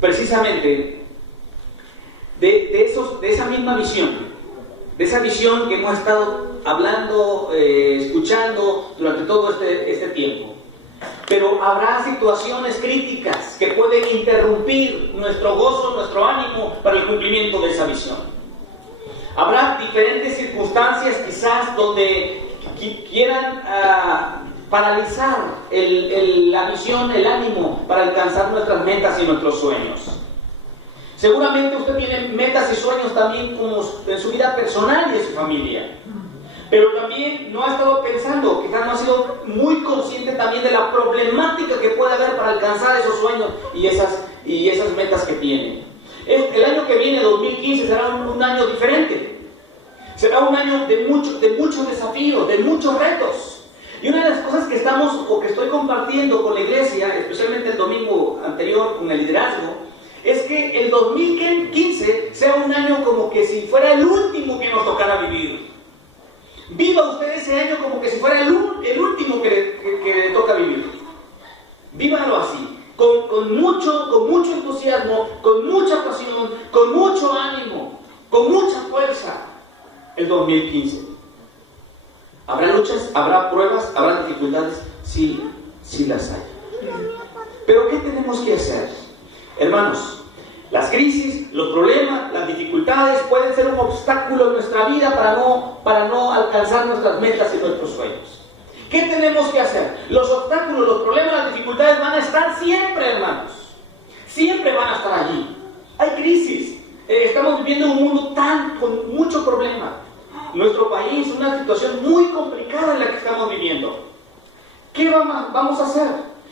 precisamente de esa misma visión, de esa visión que hemos estado hablando, escuchando durante todo este tiempo. Pero habrá situaciones críticas que pueden interrumpir nuestro gozo, nuestro ánimo para el cumplimiento de esa visión. Habrá diferentes circunstancias quizás donde quieran paralizar la visión, el ánimo para alcanzar nuestras metas y nuestros sueños. Seguramente usted tiene metas y sueños también como en su vida personal y en su familia. Pero también no ha estado pensando, quizás no ha sido muy consciente también de la problemática que puede haber para alcanzar esos sueños y esas metas que tiene. El año que viene, 2015, será un año diferente. Será un año de muchos desafíos, de muchos retos. Y una de las cosas que estoy compartiendo con la iglesia, especialmente el domingo anterior con el liderazgo, es que el 2015 sea un año como que si fuera el último que nos tocara vivir. Viva usted ese año como que si fuera el último que le toca vivir. Vívalo así, con mucho entusiasmo, con mucha pasión, con mucho ánimo, con mucha fuerza. El 2015. ¿Habrá luchas? ¿Habrá pruebas? ¿Habrá dificultades? Sí las hay. Pero ¿qué tenemos que hacer? Hermanos, las crisis, los problemas, las dificultades pueden ser un obstáculo en nuestra vida para no alcanzar nuestras metas y nuestros sueños. ¿Qué tenemos que hacer? Los obstáculos, los problemas, las dificultades van a estar siempre, hermanos. Siempre van a estar allí. Hay crisis. Estamos viviendo un mundo con mucho problema. Nuestro país, una situación muy complicada en la que estamos viviendo. ¿Qué vamos a hacer?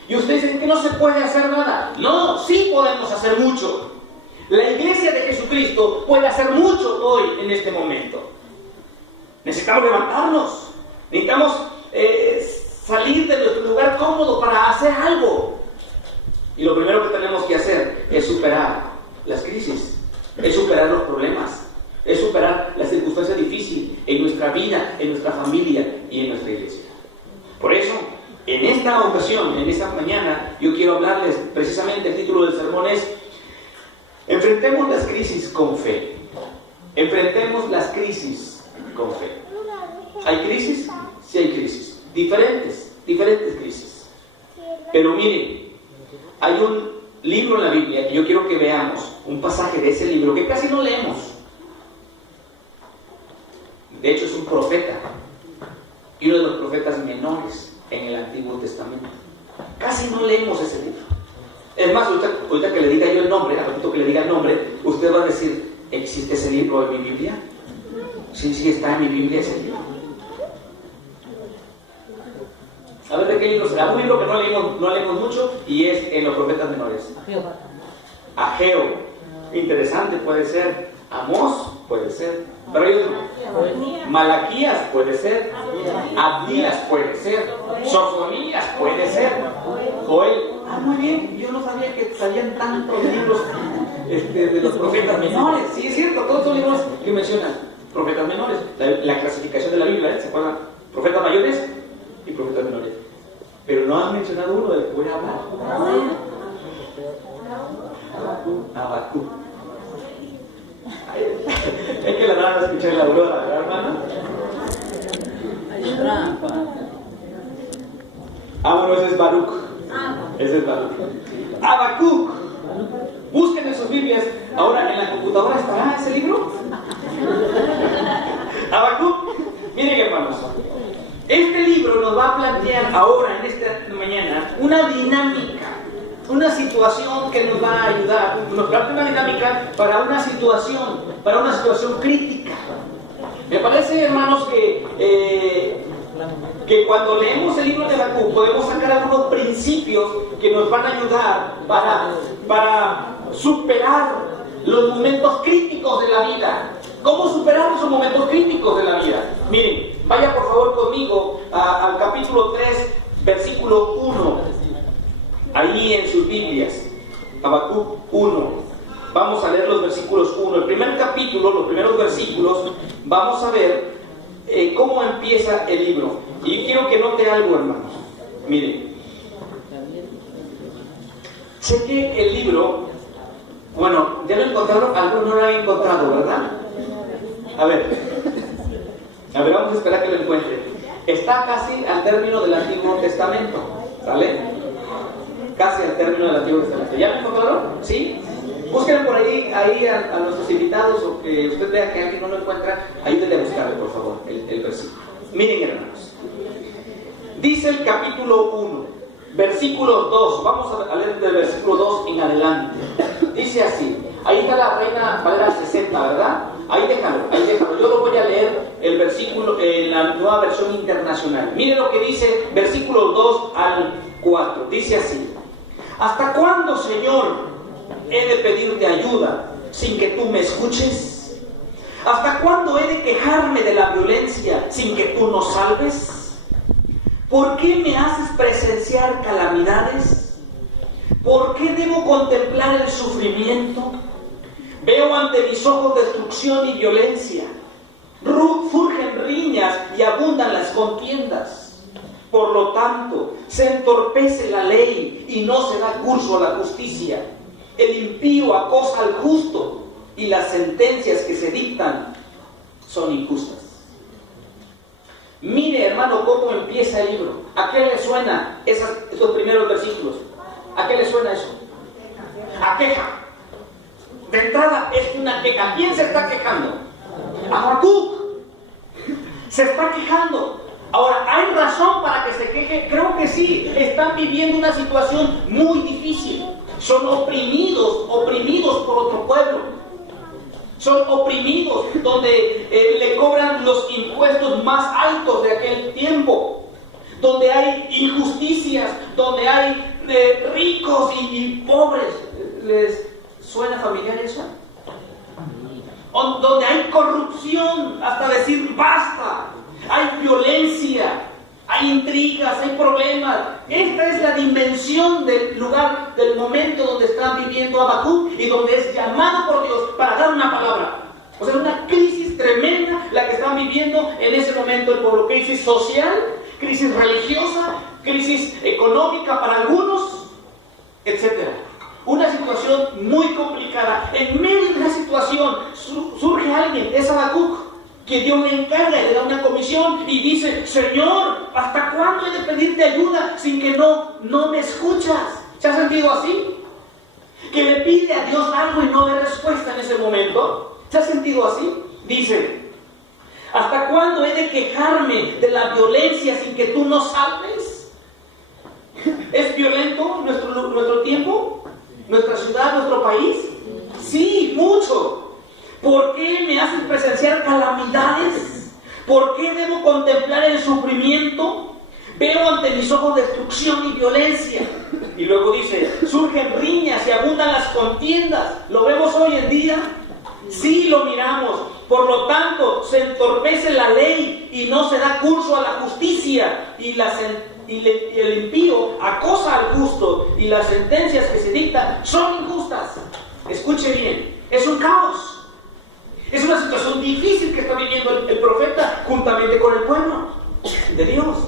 Y ustedes dicen que no se puede hacer nada. No, sí podemos hacer mucho. La iglesia de Jesucristo puede hacer mucho hoy, en este momento. Necesitamos levantarnos. Necesitamos salir de nuestro lugar cómodo para hacer algo. Y lo primero que tenemos que hacer es superar las crisis. Es superar los problemas. Es superar las circunstancias difíciles en nuestra vida, en nuestra familia y en nuestra iglesia. Por eso, en esta ocasión, en esta mañana, yo quiero hablarles precisamente, el título del sermón es Enfrentemos las crisis con fe. Enfrentemos las crisis con fe. ¿Hay crisis? Sí hay crisis. Diferentes crisis. Pero miren, hay un libro en la Biblia que yo quiero que veamos, un pasaje de ese libro que casi no leemos. De hecho es un profeta, y uno de los profetas menores en el Antiguo Testamento. Casi no leemos ese libro. Es más, ahorita que le diga yo el nombre, al ratito que le diga el nombre, usted va a decir, ¿existe ese libro en mi Biblia? Sí, está en mi Biblia ese libro. A ver, ¿de qué libro será? Un libro que no leemos mucho y es en los profetas menores. Ageo. Interesante puede ser. Amós puede ser. Pero hay otro. Malaquías puede ser. Abdías puede ser. Sofonías puede ser. Joel. Muy bien. Yo no sabía que salían tantos libros de los profetas menores. Sí, es cierto. Todos los libros que mencionan profetas menores. La clasificación de la Biblia, ¿se acuerdan? Profetas mayores y profetas menores. Pero no han mencionado uno del que voy a hablar. Habacuc. Es que la van a escuchar en la aurora, ¿verdad, hermano? Bueno, ese es Baruch. Ese es Baruch. Habacuc. Busquen en sus Biblias. Ahora, ¿en la computadora estará ese libro? Habacuc. Miren, hermanos. Este libro nos va a plantear ahora, en esta mañana, una dinámica, una situación que nos va a ayudar, nos plantea una dinámica para una situación crítica. Me parece, hermanos, que cuando leemos el libro de Habacuc podemos sacar algunos principios que nos van a ayudar para superar los momentos críticos de la vida. ¿Cómo superar esos momentos críticos de la vida? Miren, vaya por favor conmigo al capítulo 3, versículo 1. Ahí en sus Biblias, Habacuc 1. Vamos a leer los versículos 1. El primer capítulo, los primeros versículos, vamos a ver cómo empieza el libro. Y quiero que note algo, hermanos. Miren. Sé que el libro, bueno, ya lo encontraron, algunos no lo han encontrado, ¿verdad? A ver, vamos a esperar que lo encuentren. Está casi al término del Antiguo Testamento, ¿sale? Casi al término del Antiguo Testamento. ¿Ya lo encontraron? ¿Sí? Busquen por ahí a nuestros invitados, o que usted vea que alguien no lo encuentra, ayúdenle a buscarle, por favor, el versículo. Miren, hermanos. Dice el capítulo 1, versículo 2. Vamos a leer del versículo 2 en adelante. Dice así. Ahí está la Reina Valera 60, ¿verdad? Ahí déjalo. Yo lo voy a leer el versículo en la Nueva Versión Internacional. Miren lo que dice, versículo 2 al 4. Dice así. ¿Hasta cuándo, Señor, he de pedirte ayuda sin que tú me escuches? ¿Hasta cuándo he de quejarme de la violencia sin que tú nos salves? ¿Por qué me haces presenciar calamidades? ¿Por qué debo contemplar el sufrimiento? Veo ante mis ojos destrucción y violencia. Surgen riñas y abundan las contiendas. Por lo tanto, se entorpece la ley y no se da curso a la justicia. El impío acosa al justo y las sentencias que se dictan son injustas. Mire, hermano, cómo empieza el libro. ¿A qué le suena esos primeros versículos? ¿A qué le suena eso? A queja. De entrada es una queja. ¿Quién se está quejando? Habacuc. Se está quejando. Ahora, ¿hay razón para que se queje? Creo que sí. Están viviendo una situación muy difícil. Son oprimidos por otro pueblo. Son oprimidos, donde le cobran los impuestos más altos de aquel tiempo, donde hay injusticias, donde hay ricos y pobres. ¿Les suena familiar eso? Donde hay corrupción, hasta decir basta, hay violencia, hay intrigas, hay problemas. Esta es la dimensión del lugar, del momento donde está viviendo Habacuc y donde es llamado por Dios para dar una palabra. O sea, una crisis tremenda la que están viviendo en ese momento el pueblo. Crisis social, crisis religiosa, crisis económica para algunos, etc. Una situación muy complicada. En medio de esa situación surge alguien, es Habacuc, que Dios le encarga y le da una comisión y dice: Señor, ¿hasta cuándo he de pedirte ayuda sin que no me escuchas? ¿Se ha sentido así? Que le pide a Dios algo y no ve respuesta en ese momento. ¿Se ha sentido así? Dice: ¿hasta cuándo he de quejarme de la violencia sin que tú nos salves? ¿Es violento nuestro tiempo? ¿Nuestra ciudad? ¿Nuestro país? Sí, mucho. ¿Por qué me haces presenciar calamidades? ¿Por qué debo contemplar el sufrimiento? Veo ante mis ojos destrucción y violencia. Y luego dice: surgen riñas y abundan las contiendas. ¿Lo vemos hoy en día? Sí, lo miramos. Por lo tanto, se entorpece la ley y no se da curso a la justicia. Y el impío acosa al justo. Y las sentencias que se dictan son injustas. Escuche bien, es un caos. Es una situación difícil que está viviendo el profeta juntamente con el pueblo de Dios.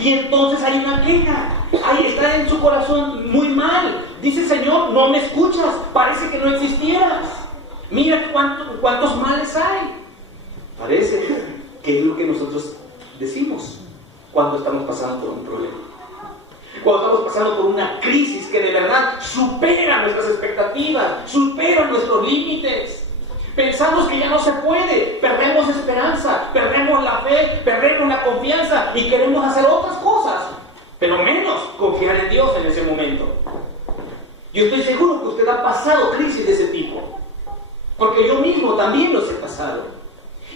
Y entonces hay una queja. Ahí está en su corazón muy mal. Dice: Señor, no me escuchas. Parece que no existieras. Mira cuántos males hay. Parece que es lo que nosotros decimos cuando estamos pasando por un problema. Cuando estamos pasando por una crisis que de verdad supera nuestras expectativas, supera nuestros límites. Pensamos que ya no se puede, perdemos esperanza, perdemos la fe, perdemos la confianza y queremos hacer otras cosas, pero menos confiar en Dios en ese momento. Yo estoy seguro que usted ha pasado crisis de ese tipo, porque yo mismo también los he pasado.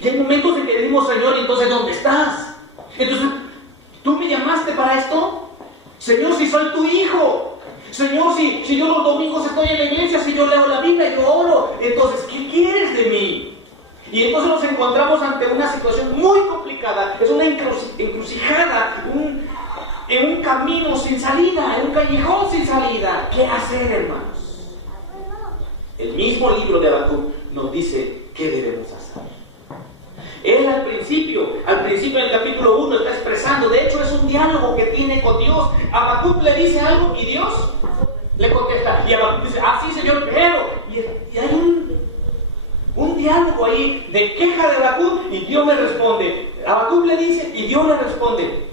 Y hay momentos en que decimos: Señor, entonces ¿dónde estás? Entonces, ¿tú me llamaste para esto? Señor, si soy tu hijo. Señor, si yo los domingos estoy en la iglesia, si yo leo la Biblia, yo oro, entonces, ¿qué quieres de mí? Y entonces nos encontramos ante una situación muy complicada. Es una encrucijada, en un camino sin salida, en un callejón sin salida. ¿Qué hacer, hermanos? El mismo libro de Habacuc nos dice qué debemos hacer. Él al principio del capítulo 1 está expresando, de hecho es un diálogo que tiene con Dios. Habacuc le dice algo y Dios Le contesta. Y Habacuc dice, sí, Señor, pero. Y hay un diálogo ahí de queja de Habacuc y Dios le responde. Habacuc le dice y Dios le responde.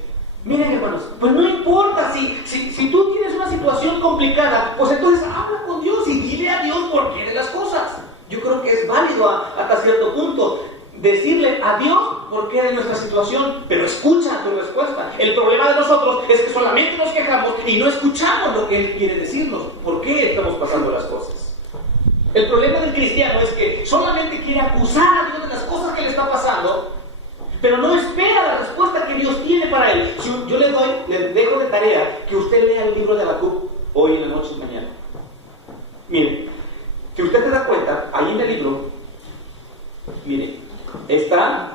Miren, hermanos, pues no importa si tú tienes una situación complicada, pues entonces habla con Dios y dile a Dios por qué de las cosas. Yo creo que es válido hasta cierto punto decirle a Dios por qué de nuestra situación, pero escucha tu respuesta. El problema de nosotros es que solamente nos quejamos y no escuchamos lo que Él quiere decirnos, por qué estamos pasando las cosas. El problema del cristiano es que solamente quiere acusar a Dios de las cosas que le está pasando, pero no espera la respuesta que Dios tiene para él. Yo le dejo de tarea que usted lea el libro de Habacuc hoy en la noche y mañana. Miren, si usted se da cuenta, ahí en el libro, miren, está,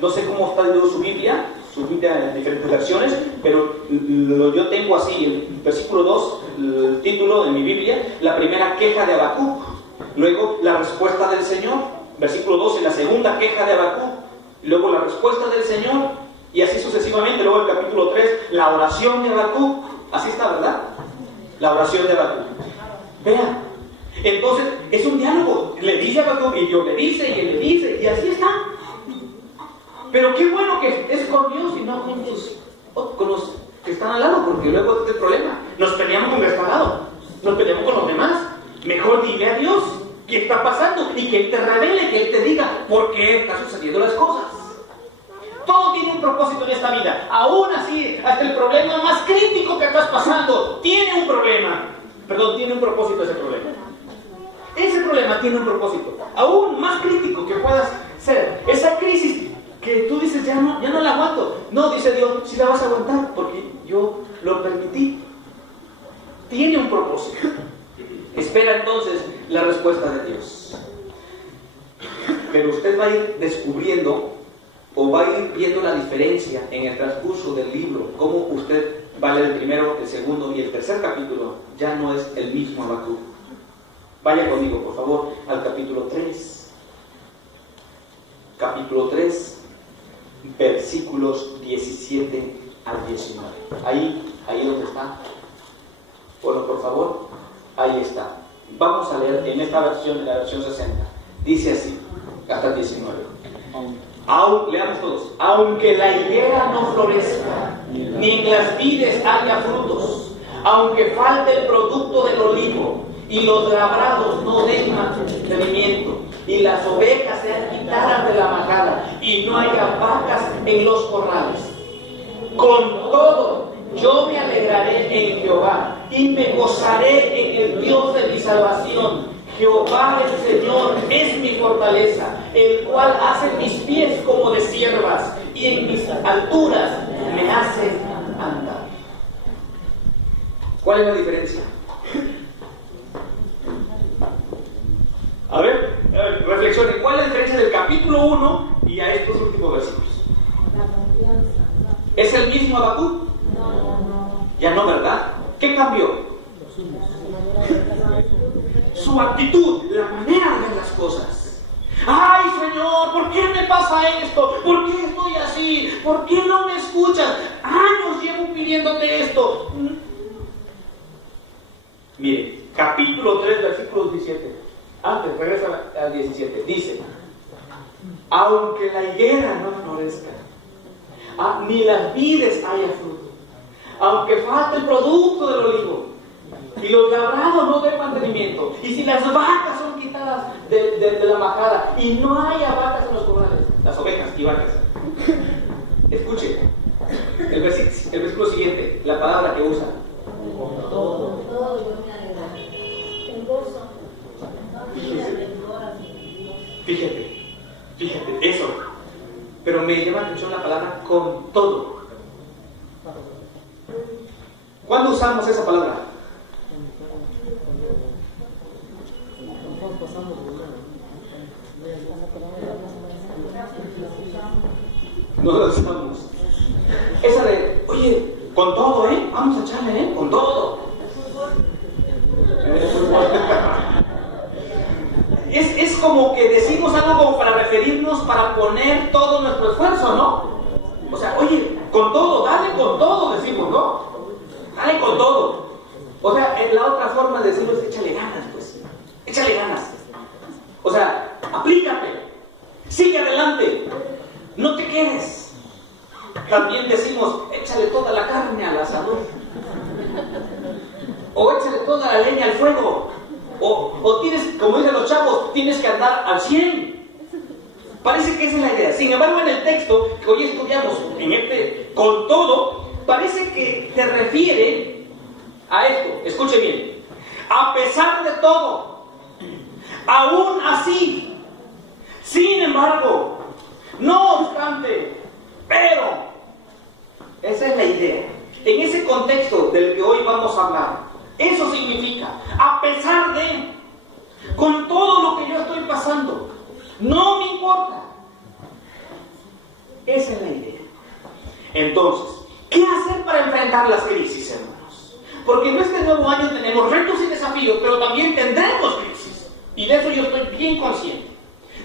no sé cómo está su Biblia en diferentes versiones, pero yo tengo así, el versículo 2, el título de mi Biblia, la primera queja de Habacuc, luego la respuesta del Señor, versículo 12, la segunda queja de Habacuc, luego la respuesta del Señor, y así sucesivamente. Luego el capítulo 3, la oración de Habacuc. Así está, ¿verdad? La oración de Habacuc. Vean, entonces es un diálogo. Le dice a Habacuc y Dios le dice y él le dice, y así está. Pero qué bueno que es con Dios y no con los que están al lado, porque luego este es el problema. Nos peleamos con el que está al lado, nos peleamos con los demás. Mejor dile a Dios qué está pasando y que Él te revele, que Él te diga por qué están sucediendo las cosas. Todo tiene un propósito en esta vida. Aún así, hasta el problema más crítico que estás pasando tiene un problema. Tiene un propósito ese problema. Ese problema tiene un propósito. Aún más crítico que puedas ser. Esa crisis que tú dices, ya no la aguanto. No, dice Dios, sí la vas a aguantar porque yo lo permití. Tiene un propósito. Espera entonces la respuesta de Dios. Pero usted va a ir descubriendo o va a ir viendo la diferencia en el transcurso del libro, cómo usted va a leer el primero, el segundo y el tercer capítulo, ya no es el mismo Habacuc. Vaya conmigo, por favor, al capítulo 3. Capítulo 3, versículos 17 al 19. Ahí donde está. Bueno, por favor, ahí está. Vamos a leer en esta versión, en la versión 60. Dice así, hasta el 19. Leamos todos. Aunque la higuera no florezca, ni en las vides haya frutos, aunque falte el producto del olivo, y los labrados no den mantenimiento, y las ovejas sean quitadas de la majada, y no haya vacas en los corrales. Con todo, yo me alegraré en Jehová, y me gozaré en el Dios de mi salvación. Jehová el Señor es mi fortaleza, el cual hace mis pies como de ciervas, y en mis alturas me hace andar. ¿Cuál es la diferencia? A ver, reflexionen. ¿Cuál es la diferencia del capítulo 1 y a estos últimos versículos? ¿Es el mismo Habacuc? No. Ya no, ¿verdad? ¿Qué cambió? Su actitud, la manera de ver las cosas. ¡Ay, Señor! ¿Por qué me pasa esto? ¿Por qué estoy así? ¿Por qué no me escuchas? Años llevo pidiéndote esto. Mire, capítulo 3, versículo 17. Antes, regresa al 17. Dice: aunque la higuera no florezca, ni las vides haya fruto, aunque falte el producto del olivo, y los labrados no den mantenimiento, y si las vacas son quitadas de la majada, y no haya vacas en los corrales, las ovejas y vacas. Escuche, el versículo siguiente, la palabra que usa. Todo yo me alegraré. El gozo. Fíjate, eso. Pero me llama la atención la palabra con todo. ¿Cuándo usamos esa palabra? No la usamos. Esa de, oye, con todo, vamos a echarle, con todo. Es como que decimos algo como para referirnos, para poner todo nuestro esfuerzo, ¿no? O sea, oye, con todo, dale con todo, decimos, ¿no? Dale con todo. O sea, la otra forma de decirlo es échale ganas, pues. Échale ganas. O sea, aplícate. Sigue adelante. No te quedes. También decimos, échale toda la carne al asador. O échale toda la leña al fuego. O tienes, como dicen los chavos, tienes que andar al 100. Parece que esa es la idea. Sin embargo, en el texto que hoy estudiamos, con todo, parece que se refiere a esto. Escuche bien. A pesar de todo, aún así, sin embargo, no obstante, pero, esa es la idea. En ese contexto del que hoy vamos a hablar, eso significa, a pesar de, con todo lo que yo estoy pasando, no me importa. Esa es la idea. Entonces, ¿qué hacer para enfrentar las crisis, hermanos? Porque en este nuevo año tenemos retos y desafíos, pero también tendremos crisis. Y de eso yo estoy bien consciente.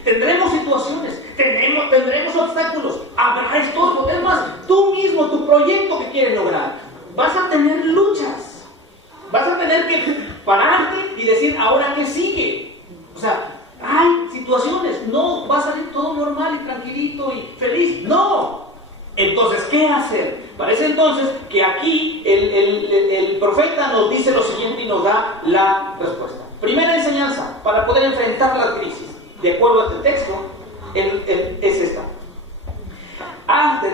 Tendremos situaciones, tendremos obstáculos, habrá estorbos. Es más, tú mismo, tu proyecto que quieres lograr, vas a tener luchas. Vas a tener que pararte y decir, ¿ahora qué sigue? O sea, hay situaciones, no va a salir todo normal y tranquilito y feliz. ¡No! Entonces, ¿qué hacer? Parece entonces que aquí el profeta nos dice lo siguiente y nos da la respuesta. Primera enseñanza para poder enfrentar la crisis, de acuerdo a este texto, es esta. Haz de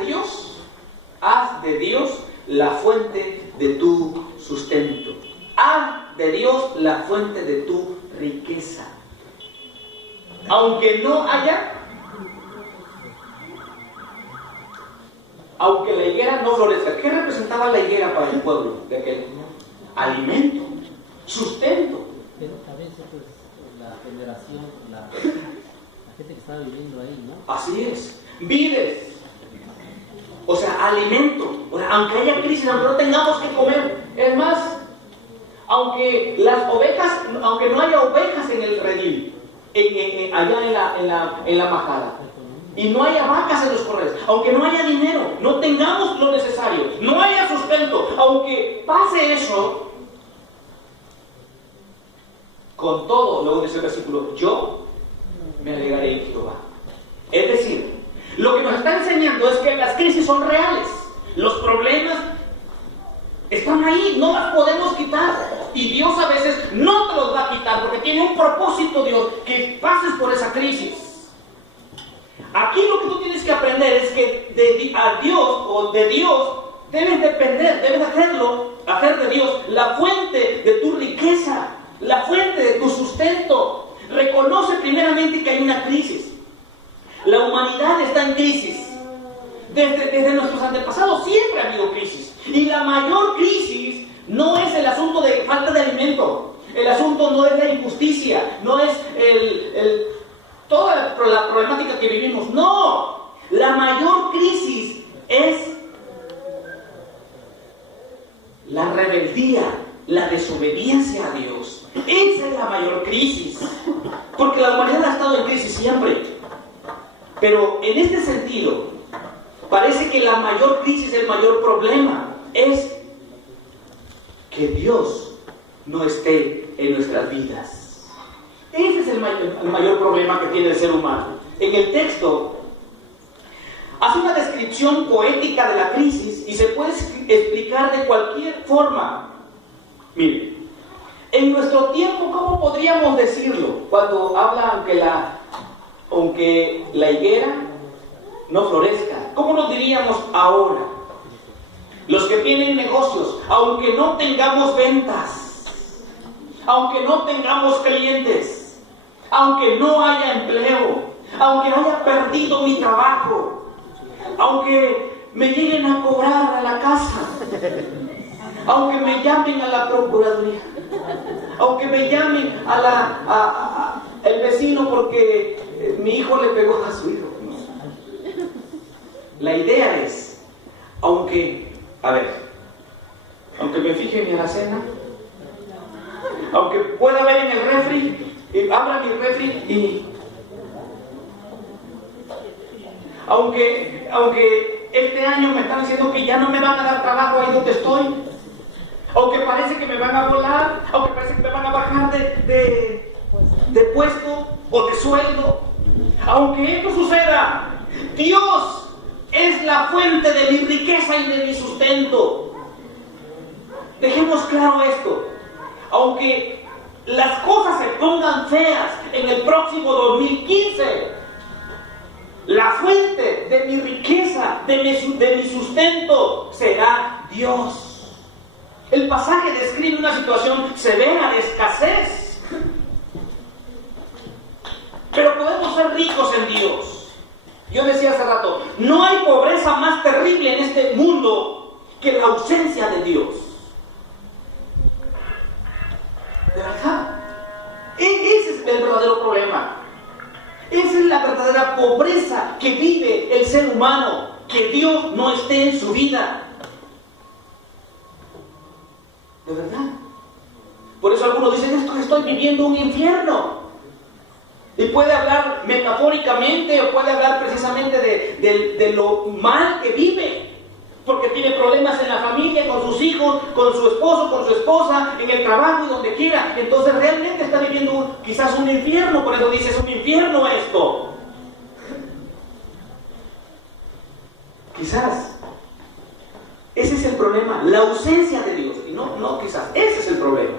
Dios la fuente de tu sustento. Haz de Dios la fuente de tu riqueza. Aunque la higuera no florezca. ¿Qué representaba la higuera para el pueblo de aquel? Alimento, sustento. Pero a veces pues la generación, la gente que estaba viviendo ahí, ¿no? Así es. Vides. O sea, alimento. O sea, aunque haya crisis, aunque no tengamos que comer. Es más, aunque no haya ovejas en el redil, allá en la majada, y no haya vacas en los corrales, aunque no haya dinero, no tengamos lo necesario, no haya sustento, aunque pase eso, con todo, luego dice el versículo, yo me alegraré en Jehová. Es decir, lo que nos está enseñando es que las crisis son reales, los problemas están ahí, no las podemos quitar. Y Dios a veces no te los va a quitar porque tiene un propósito, Dios, que pases por esa crisis. Aquí lo que tú tienes que aprender es que de Dios debes depender, debes hacer de Dios la fuente de tu riqueza, la fuente de tu sustento. Reconoce primeramente que hay una crisis. La humanidad está en crisis. Desde nuestros antepasados siempre ha habido crisis. Y la mayor crisis no es el asunto de falta de alimento. El asunto no es la injusticia. No es toda la problemática que vivimos. No. La mayor crisis es la rebeldía, la desobediencia a Dios. Esa es la mayor crisis. Porque la humanidad ha estado en crisis siempre. Pero en este sentido, parece que la mayor crisis, el mayor problema es que Dios no esté en nuestras vidas. Ese es el mayor problema que tiene el ser humano. En el texto hace una descripción poética de la crisis y se puede explicar de cualquier forma. Mire, en nuestro tiempo, ¿cómo podríamos decirlo? Cuando habla aunque la higuera no florezca, ¿cómo lo diríamos ahora? Los que tienen negocios, aunque no tengamos ventas, aunque no tengamos clientes, aunque no haya empleo, aunque haya perdido mi trabajo, aunque me lleguen a cobrar a la casa, aunque me llamen a la procuraduría, aunque me llamen el vecino porque mi hijo le pegó a su hijo. La idea es, aunque me fije en mi alacena, aunque pueda ver en el refri, abra mi refri y aunque este año me están diciendo que ya no me van a dar trabajo ahí donde estoy, aunque parece que me van a volar, aunque parece que me van a bajar de puesto o de sueldo, aunque esto suceda, Dios es la fuente de mi riqueza y de mi sustento. Dejemos claro esto. Aunque las cosas se pongan feas en el próximo 2015, la fuente de mi riqueza, de mi sustento, será Dios. El pasaje describe una situación severa de escasez, pero podemos ser ricos en Dios. Yo decía hace rato, no hay pobreza más terrible en este mundo que la ausencia de Dios. De verdad, ese es el verdadero problema. Esa es la verdadera pobreza que vive el ser humano, que Dios no esté en su vida. De verdad. Por eso algunos dicen, es que estoy viviendo un infierno. Y puede hablar metafóricamente o puede hablar precisamente de lo mal que vive. Porque tiene problemas en la familia, con sus hijos, con su esposo, con su esposa, en el trabajo y donde quiera. Entonces realmente está viviendo quizás un infierno. Por eso dice, es un infierno esto. Quizás. Ese es el problema, la ausencia de Dios. Y no quizás, ese es el problema.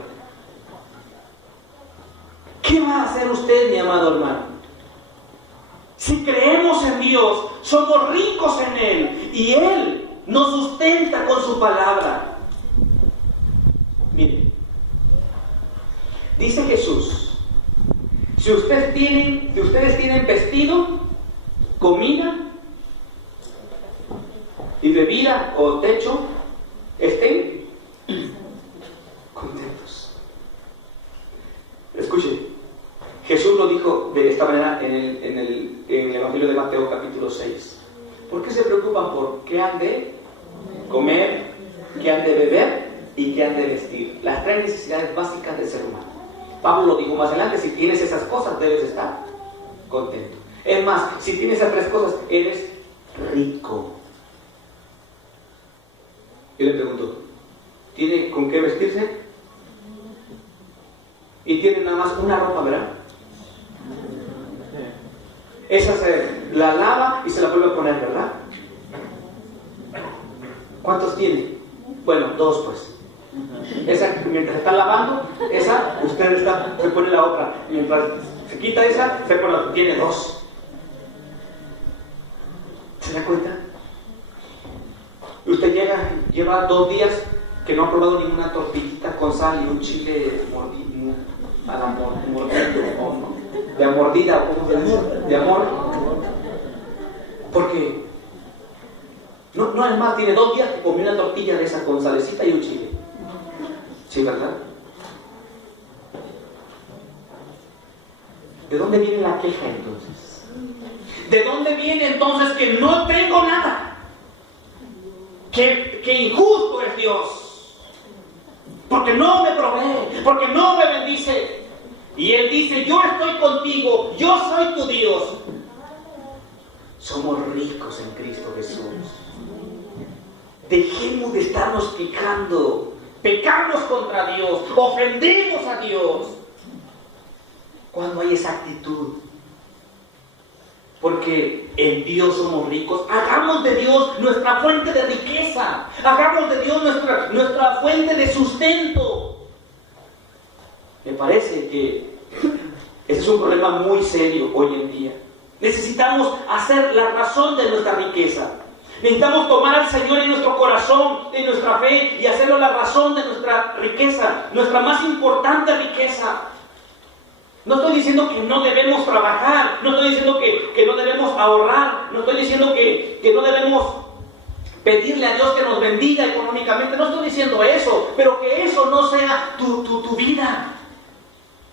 ¿Qué va a hacer usted, mi amado hermano? Si creemos en Dios, somos ricos en Él y Él nos sustenta con su palabra. Mire, dice Jesús, si ustedes tienen vestido, comida y bebida o techo, estén contentos. Escuchen, Jesús lo dijo de esta manera en el Evangelio de Mateo capítulo 6. ¿Por qué se preocupan por qué han de comer, qué han de beber y qué han de vestir? Las tres necesidades básicas del ser humano. Pablo lo dijo más adelante, si tienes esas cosas debes estar contento. Es más, si tienes esas tres cosas, eres rico. Yo le pregunto, ¿tiene con qué vestirse? Y tiene nada más una ropa, ¿verdad? Esa se la lava y se la vuelve a poner, ¿verdad? ¿Cuántos tiene? Bueno, dos pues. Esa, mientras está lavando, esa, se pone la otra. Mientras se quita esa, se pone la otra. Tiene dos. ¿Se da cuenta? Usted lleva 2 días que no ha probado ninguna tortillita con sal y un chile mordido, de mordida, o ¿cómo se dice? De amor. Porque no es más, tiene 2 días que comió una tortilla de esa con salecita y un chile. ¿Sí, verdad? ¿De dónde viene la queja entonces? ¿De dónde viene entonces que no tengo nada? Que injusto es Dios, porque no me provee, porque no me bendice. Y Él dice, yo estoy contigo, yo soy tu Dios. Somos ricos en Cristo Jesús. Dejemos de estarnos quejando, pecamos contra Dios, ofendemos a Dios. Cuando hay esa actitud, porque en Dios somos ricos, hagamos de Dios nuestra fuente de riqueza, hagamos de Dios nuestra fuente de sustento. Me parece que ese es un problema muy serio hoy en día. Necesitamos hacer la razón de nuestra riqueza. Necesitamos tomar al Señor en nuestro corazón, en nuestra fe, y hacerlo la razón de nuestra riqueza, nuestra más importante riqueza. No estoy diciendo que no debemos trabajar, no estoy diciendo que no debemos ahorrar, no estoy diciendo que no debemos pedirle a Dios que nos bendiga económicamente, no estoy diciendo eso, pero que eso no sea tu vida,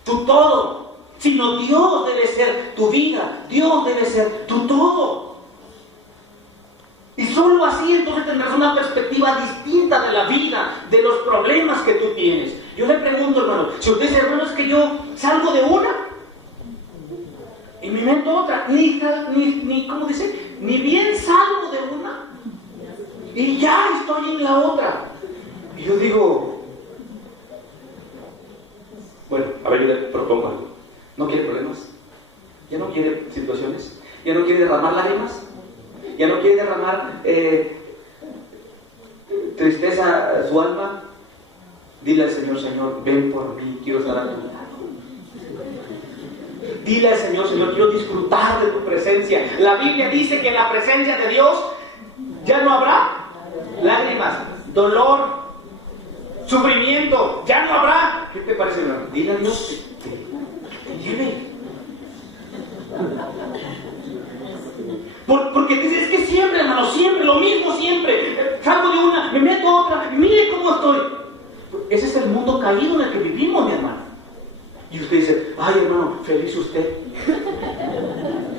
tu todo, sino Dios debe ser tu vida, Dios debe ser tu todo. Y solo así entonces tendrás una perspectiva distinta de la vida, de los problemas que tú tienes. Yo le pregunto, hermano, si usted dice, hermano, es que yo salgo de una y me meto otra, ni ¿cómo dice? Ni bien salgo de una y ya estoy en la otra. Y yo digo, Bueno, a ver, yo le propongo algo. ¿No quiere problemas? ¿Ya no quiere situaciones? ¿Ya no quiere derramar lágrimas? ¿Ya no quiere derramar tristeza a su alma? Dile al Señor, Señor, ven por mí, quiero estar a tu lado. Dile al Señor, Señor, quiero disfrutar de tu presencia. La Biblia dice que en la presencia de Dios ya no habrá lágrimas, dolor, sufrimiento, ya no habrá. ¿Qué te parece, hermano? Dile a Dios que te lleve. Porque dices, es que siempre, hermano, siempre, lo mismo siempre. Salgo de una, me meto a otra, mire cómo estoy. Ese es el mundo caído en el que vivimos, mi hermano. Y usted dice, ay, hermano, feliz usted.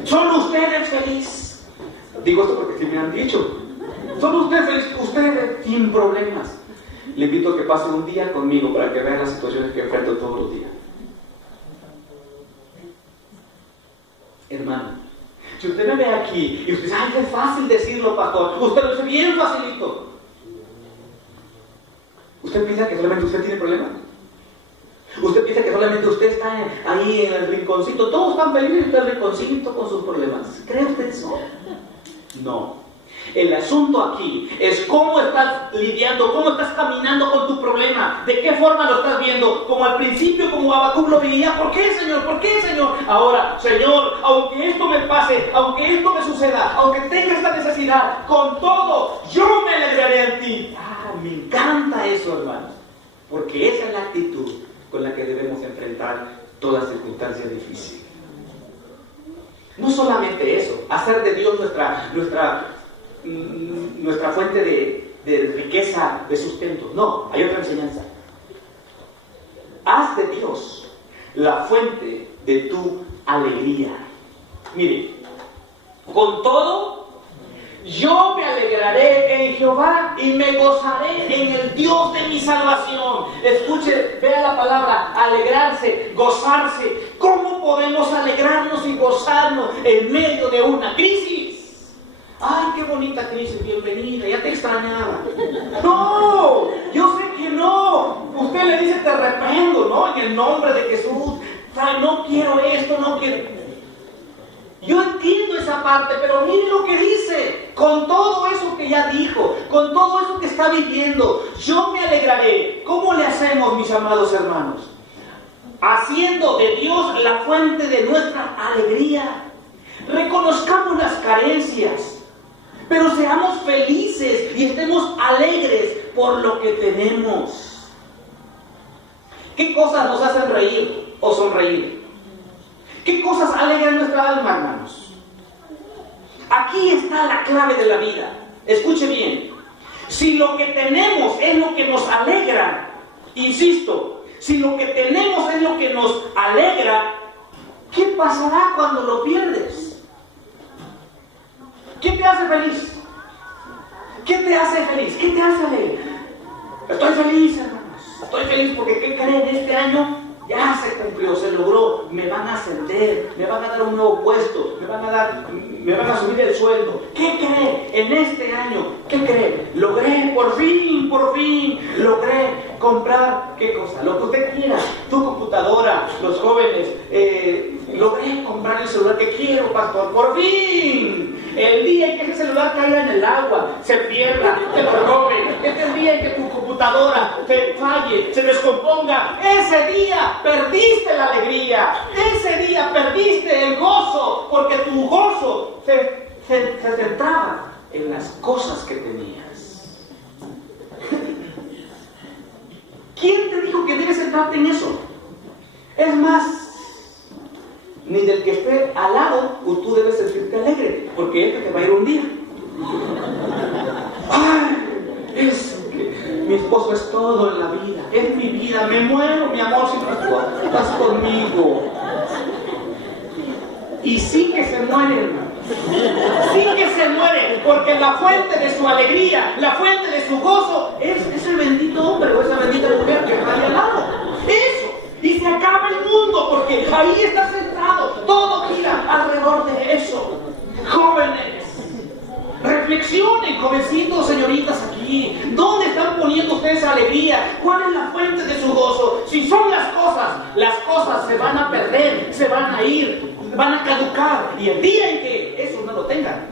Solo usted es feliz. Digo esto porque sí me han dicho. Solo usted es feliz, usted sin problemas. Le invito a que pase un día conmigo para que vean las situaciones que enfrento todos los días. Hermano, si usted me ve aquí y usted dice, ay, qué fácil decirlo, pastor, usted lo dice bien facilito. ¿Usted piensa que solamente usted tiene problemas? ¿Usted piensa que solamente usted está ahí en el rinconcito? Todos están felices en el rinconcito con sus problemas. ¿Cree usted eso? No. El asunto aquí es cómo estás lidiando, cómo estás caminando con tu problema, de qué forma lo estás viendo, como al principio, como Habacuc lo veía. ¿Por qué, Señor? ¿Por qué, Señor? Ahora, Señor, aunque esto me pase, aunque esto me suceda, aunque tenga esta necesidad, con todo, yo me alegraré en ti. Me encanta eso, hermanos, porque esa es la actitud con la que debemos enfrentar toda circunstancia difícil. No solamente eso, hacer de Dios nuestra fuente de riqueza, de sustento. No, hay otra enseñanza. Haz de Dios la fuente de tu alegría. Mire, con todo, yo me alegraré en Jehová y me gozaré en el Dios de mi salvación. Escuche, vea la palabra, alegrarse, gozarse. ¿Cómo podemos alegrarnos y gozarnos en medio de una crisis? ¡Ay, qué bonita crisis! Bienvenida, ya te extrañaba. No, yo sé que no. Usted le dice, te reprendo, ¿no? En el nombre de Jesús. Ay, no quiero esto, no quiero. Yo entiendo esa parte, pero mire lo que dice. Con todo eso que ya dijo, con todo eso que está viviendo, yo me alegraré. ¿Cómo le hacemos, mis amados hermanos? Haciendo de Dios la fuente de nuestra alegría. Reconozcamos las carencias, pero seamos felices y estemos alegres por lo que tenemos. ¿Qué cosas nos hacen reír o sonreír? ¿Qué cosas alegran nuestra alma, hermanos? Aquí está la clave de la vida. Escuche bien. Si lo que tenemos es lo que nos alegra, insisto, si lo que tenemos es lo que nos alegra, ¿qué pasará cuando lo pierdes? ¿Qué te hace feliz? ¿Qué te hace feliz? ¿Qué te hace alegre? Estoy feliz, hermanos. Estoy feliz porque, ¿qué creen? Este año ya se cumplió, se logró, me van a ascender, me van a dar un nuevo puesto, me van a subir el sueldo. ¿Qué cree? En este año, ¿qué cree? Logré, por fin, logré comprar, ¿qué cosa? Lo que usted quiera, tu computadora, los jóvenes, logré comprar el celular que quiero, pastor, por fin. El día en que ese celular caiga en el agua, se pierda, te lo roben, el día en que tu computadora te falle, se descomponga, ese día perdiste la alegría, ese día perdiste el gozo, porque tu gozo se centraba en las cosas que tenías. ¿Quién te dijo que debes centrarte en eso? Es más, ni del que esté al lado, tú debes sentirte alegre, porque él te va a ir un día. ¡Ay! Es que mi esposo es todo en la vida, es mi vida, me muero, mi amor, si no estás conmigo. Y sí que se muere, hermano. Sí que se muere, porque la fuente de su alegría, la fuente de su gozo, es el bendito hombre o esa bendita mujer que está ahí al lado. Eso. Y se acaba el mundo, porque ahí está centrado, todo gira alrededor de eso. Jóvenes, reflexionen, jovencitos, señoritas aquí. ¿Dónde están poniendo ustedes alegría? ¿Cuál es la fuente de su gozo? Si son las cosas se van a perder, se van a ir, van a caducar. Y el día en que eso no lo tengan,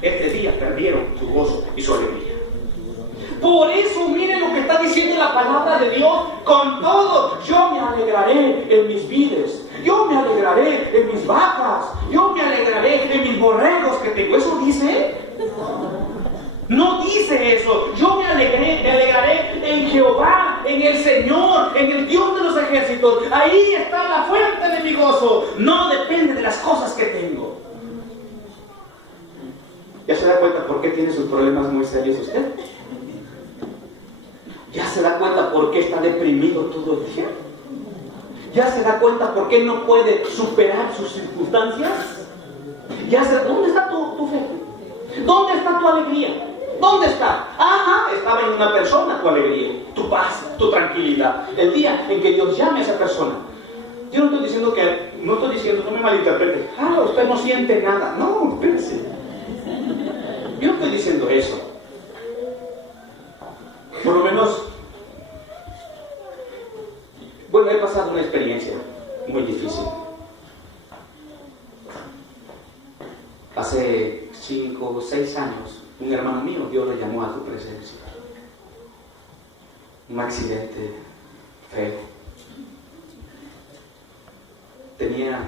este día perdieron su gozo y su alegría. Por eso miren lo que está diciendo la palabra de Dios. Con todo, yo me alegraré en mis vides, yo me alegraré en mis vacas, yo me alegraré en mis borregos que tengo. ¿Eso dice? No dice eso. Yo me alegraré en Jehová, en el Señor, en el Dios de los ejércitos. Ahí está la fuente de mi gozo. No depende de las cosas que tengo. ¿Ya se da cuenta por qué tiene sus problemas muy serios usted? ¿Ya se da cuenta por qué está deprimido todo el día? ¿Ya se da cuenta por qué no puede superar sus circunstancias? ¿Dónde está tu fe? ¿Dónde está tu alegría? ¿Dónde está? Estaba en una persona tu alegría, tu paz, tu tranquilidad. El día en que Dios llame a esa persona. Yo no estoy diciendo, no me malinterprete. Usted no siente nada. No, espérese. Yo no estoy diciendo eso. Por lo menos, he pasado una experiencia muy difícil. Hace 5 o 6 años, un hermano mío, Dios lo llamó a su presencia. Un accidente feo. Tenía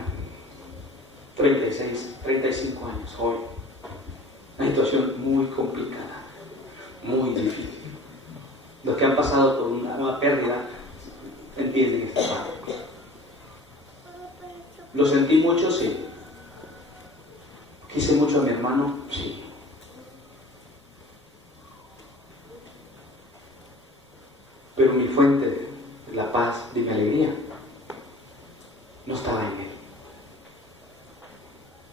35 años, joven. Una situación muy complicada, muy difícil. Los que han pasado por una pérdida entienden esta parte. ¿Lo sentí mucho? Sí. ¿Quise mucho a mi hermano? Sí. Pero mi fuente de la paz, de mi alegría, no estaba en él.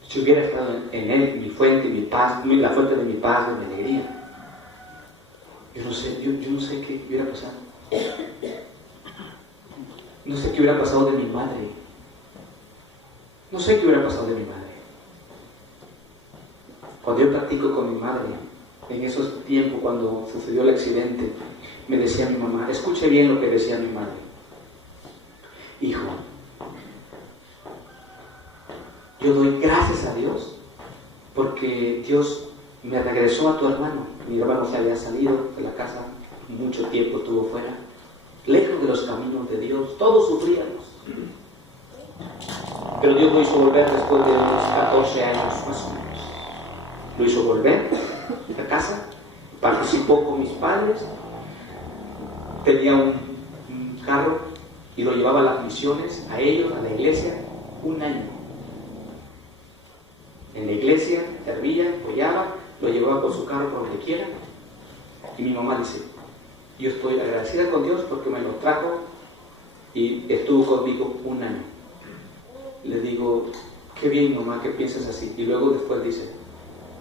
Si hubiera estado en él, mi fuente, mi paz, la fuente de mi paz, de mi alegría, yo no sé qué hubiera pasado. No sé qué hubiera pasado de mi madre. No sé qué hubiera pasado de mi madre. Cuando yo platico con mi madre, en esos tiempos cuando sucedió el accidente, me decía mi mamá, escuche bien lo que decía mi madre. Hijo, yo doy gracias a Dios porque Dios me regresó a tu hermano. Mi hermano se había salido de la casa, mucho tiempo estuvo fuera, lejos de los caminos de Dios. Todos sufríamos. Pero Dios lo hizo volver después de unos 14 años más o menos. Lo hizo volver a casa, participó con mis padres, tenía un carro y lo llevaba a las misiones, a ellos, a la iglesia, 1 año. En la iglesia servía, apoyaba, lo llevaba con su carro por donde quiera. Y mi mamá dice, yo estoy agradecida con Dios porque me lo trajo y estuvo conmigo 1 año. Le digo, qué bien mamá que piensas así. Y luego después dice,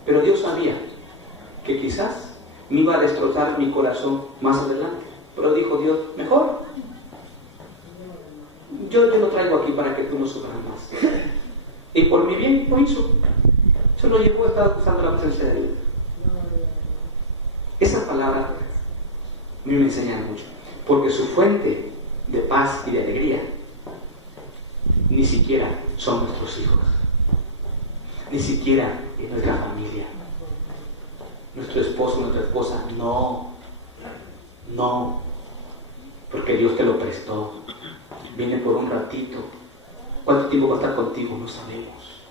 pero Dios sabía que quizás me iba a destrozar mi corazón más adelante. Pero dijo Dios, mejor. Yo te lo traigo aquí para que tú no sufras más. Y por mi bien lo hizo. Se lo llevó a estar usando la presencia de Dios. Esa palabra a mí me enseña mucho. Porque su fuente de paz y de alegría ni siquiera son nuestros hijos. Ni siquiera es nuestra familia. Nuestro esposo, nuestra esposa. No. Porque Dios te lo prestó. Viene por un ratito. ¿Cuánto tiempo va a estar contigo? No sabemos.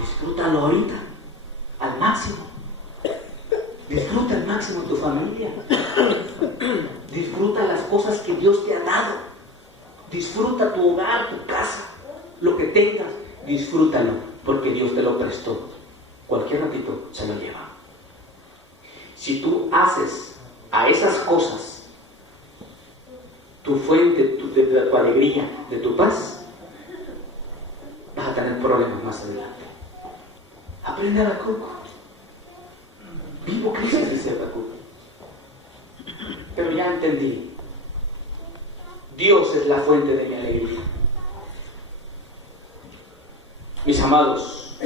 Disfrútalo ahorita, al máximo. Disfruta al máximo tu familia. Disfruta las cosas que Dios te ha dado. Disfruta tu hogar, tu casa, lo que tengas. Disfrútalo, porque Dios te lo prestó. Cualquier ratito se lo lleva. Si tú haces a esas cosas tu fuente de tu alegría, de tu paz, vas a tener problemas más adelante. Aprende a Habacuc. Vivo crisis, dice Habacuc. Pero ya entendí. Dios es la fuente de mi alegría. Mis amados,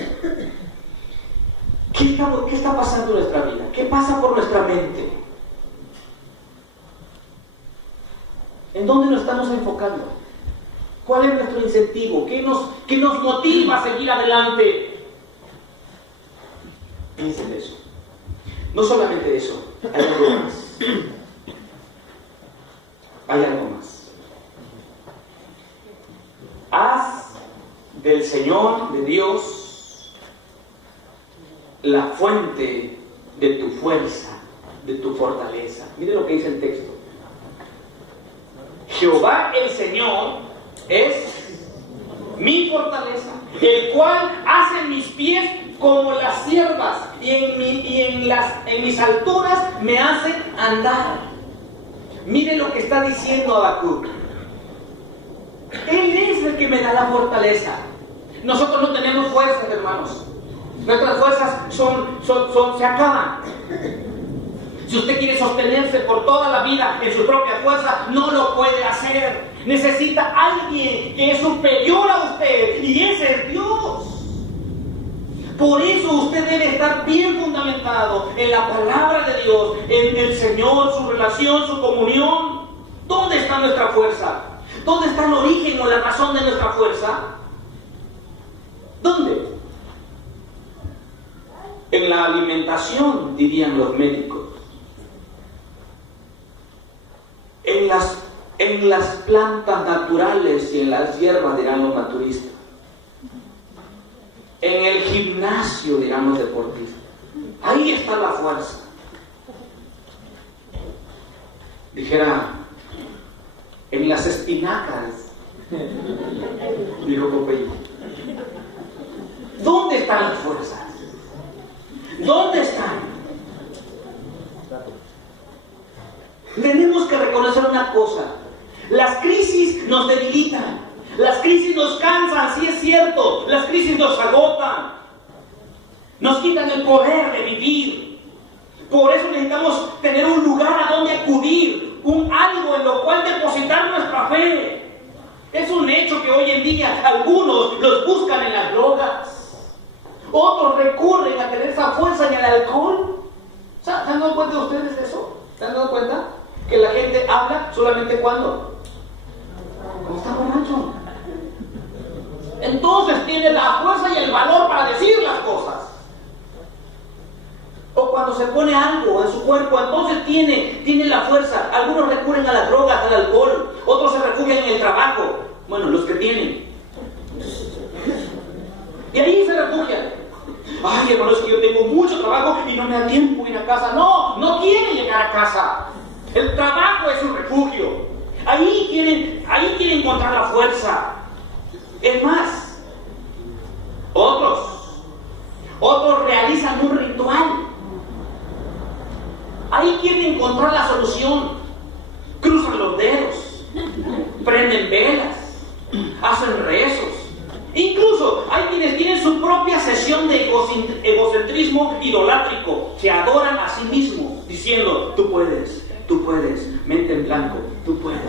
¿qué está pasando en nuestra vida? ¿Qué pasa por nuestra mente? ¿En dónde nos estamos enfocando? ¿Cuál es nuestro incentivo? ¿Qué nos motiva a seguir adelante? Piensen eso. No solamente eso, hay algo más. Hay algo más. Haz del Señor, de Dios, la fuente de tu fuerza, de tu fortaleza. Mire lo que dice el texto. Jehová el Señor es mi fortaleza, el cual hace mis pies como las ciervas y en mis alturas me hace andar. Mire lo que está diciendo Habacuc. Él es el que me da la fortaleza. Nosotros no tenemos fuerzas, hermanos. Nuestras fuerzas se acaban. Si usted quiere sostenerse por toda la vida en su propia fuerza, no lo puede hacer. Necesita a alguien que es superior a usted, y ese es Dios. Por eso usted debe estar bien fundamentado en la palabra de Dios, en el Señor, su relación, su comunión. ¿Dónde está nuestra fuerza? ¿Dónde está el origen o la razón de nuestra fuerza? ¿Dónde? En la alimentación, dirían los médicos. En las plantas naturales y en las hierbas, dirán los naturistas. En el gimnasio, dirán los deportistas. Ahí está la fuerza. Dijera, en las espinacas, dijo Popeye. ¿Dónde están las fuerzas? ¿Dónde están? Tenemos que reconocer una cosa. Las crisis nos debilitan. Las crisis nos cansan, sí es cierto. Las crisis nos agotan. Nos quitan el poder de vivir. Por eso necesitamos tener un lugar a donde acudir. Algo en lo cual depositar nuestra fe. Es un hecho que hoy en día algunos los buscan en las drogas. Otros recurren a tener esa fuerza en el alcohol. ¿Se han dado cuenta ustedes de eso? ¿Se han dado cuenta? Que la gente habla solamente cuando está borracho. Entonces tiene la fuerza y el valor para decir las cosas. O cuando se pone algo en su cuerpo, entonces tiene la fuerza. Algunos recurren a las drogas, al alcohol. Otros se refugian en el trabajo. Bueno, los que tienen. Y ahí se refugian. Ay, hermano, es que yo tengo mucho trabajo y no me da tiempo ir a casa. No quiere llegar a casa. El trabajo es su refugio. Ahí quieren encontrar la fuerza. Es más, otros realizan un ritual. Ahí quieren encontrar la solución. Cruzan los dedos, prenden velas, hacen rezos. Incluso hay quienes tienen su propia sesión de egocentrismo idolátrico. Se adoran a sí mismos, diciendo: tú puedes, mente en blanco, tú puedes.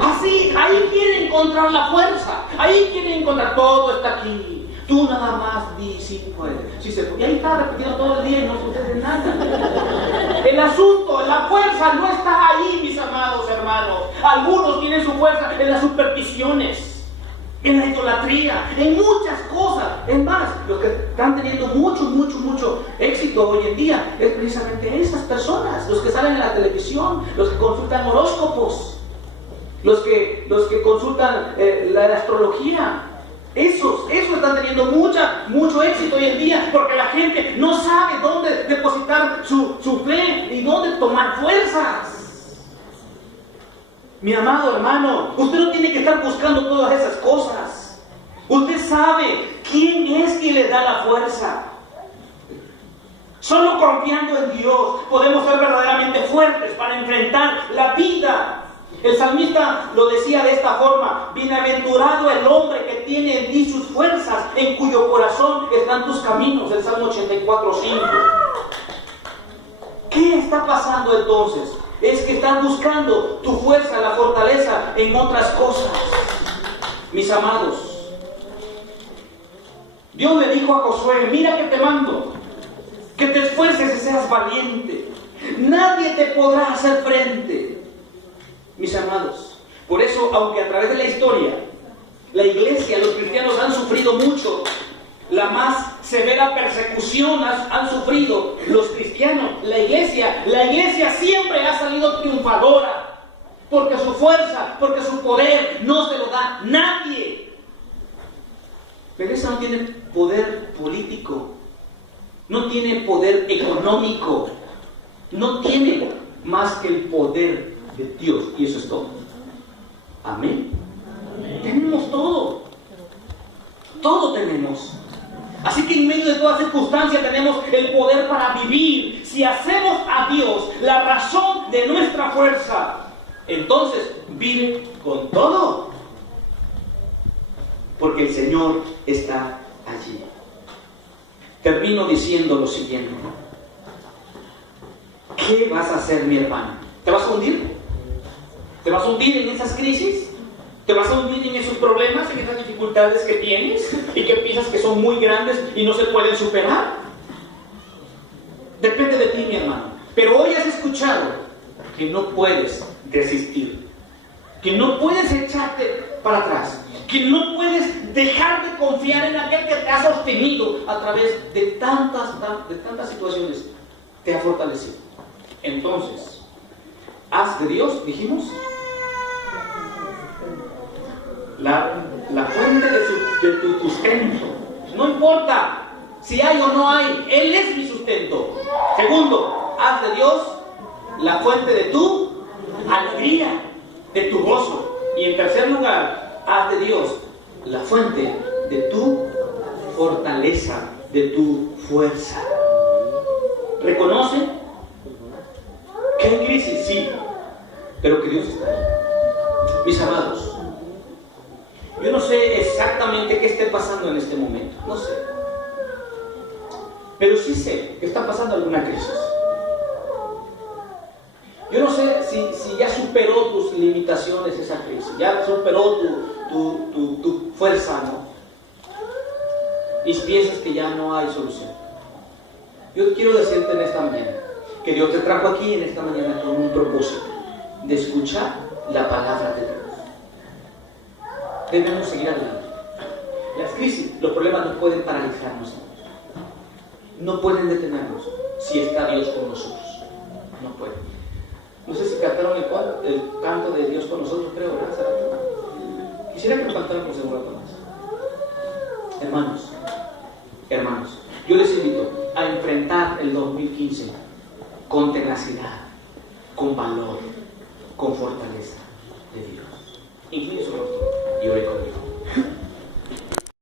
Así, ahí quieren encontrar la fuerza. Ahí quieren encontrar, todo está aquí. Tú nada más di si puedes. Si se puede. Y ahí está repetido todo el día y no sucede nada. El asunto, la fuerza no está ahí, mis amados hermanos. Algunos tienen su fuerza en las supersticiones, en la idolatría, en muchas cosas. Es más, los que están teniendo mucho éxito hoy en día es precisamente esas personas, los que salen en la televisión, los que consultan horóscopos, los que consultan la astrología. Esos están teniendo mucho éxito hoy en día, porque la gente no sabe dónde depositar su fe y dónde tomar fuerzas. Mi amado hermano, usted no tiene que estar buscando todas esas cosas. Usted sabe quién es quien le da la fuerza. Solo confiando en Dios podemos ser verdaderamente fuertes para enfrentar la vida. El salmista lo decía de esta forma: bienaventurado el hombre que tiene en ti sus fuerzas, en cuyo corazón están tus caminos. El Salmo 84:5. ¿Qué está pasando entonces? Es que estás buscando tu fuerza, la fortaleza en otras cosas. Mis amados, Dios le dijo a Josué: mira que te mando, que te esfuerces y seas valiente. Nadie te podrá hacer frente. Mis amados, por eso, aunque a través de la historia, la iglesia, los cristianos han sufrido mucho, la más severa persecución han sufrido los cristianos, la iglesia siempre ha salido triunfadora, porque su fuerza, porque su poder no se lo da nadie. La iglesia no tiene poder político, no tiene poder económico, no tiene más que el poder de Dios, y eso es todo. Amén. Tenemos todo. Todo tenemos. Así que en medio de toda circunstancia tenemos el poder para vivir. Si hacemos a Dios la razón de nuestra fuerza, entonces vive con todo. Porque el Señor está allí. Termino diciendo lo siguiente. ¿Qué vas a hacer, mi hermano? ¿Te vas a hundir? ¿Te vas a hundir en esas crisis? ¿Te vas a hundir en esos problemas, en esas dificultades que tienes y que piensas que son muy grandes y no se pueden superar? Depende de ti, mi hermano. Pero hoy has escuchado que no puedes desistir, que no puedes echarte para atrás, que no puedes dejar de confiar en aquel que te ha sostenido a través de tantas situaciones, te ha fortalecido. Entonces, haz de Dios, dijimos, la fuente de tu sustento. No importa si hay o no hay, Él es mi sustento. Segundo, haz de Dios la fuente de tu alegría, de tu gozo. Y en tercer lugar, haz de Dios la fuente de tu fortaleza, de tu fuerza. ¿Reconoce que hay crisis? Sí, pero que Dios está ahí. Mis amados, yo no sé exactamente qué esté pasando en este momento, no sé. Pero sí sé que está pasando alguna crisis. Yo no sé si ya superó tus limitaciones esa crisis, ya superó tu fuerza, ¿no? Y piensas que ya no hay solución. Yo quiero decirte en esta mañana que Dios te trajo aquí en esta mañana con un propósito de escuchar la palabra de Dios. Debemos seguir adelante. Las crisis, los problemas no pueden paralizarnos, no pueden detenernos si está Dios con nosotros. No pueden. No sé si cantaron el canto de Dios con nosotros, creo, ¿verdad? Quisiera que lo cantáramos en un rato más. Hermanos, yo les invito a enfrentar el 2015 con tenacidad, con valor, con fortaleza de Dios. Incluye su rostro.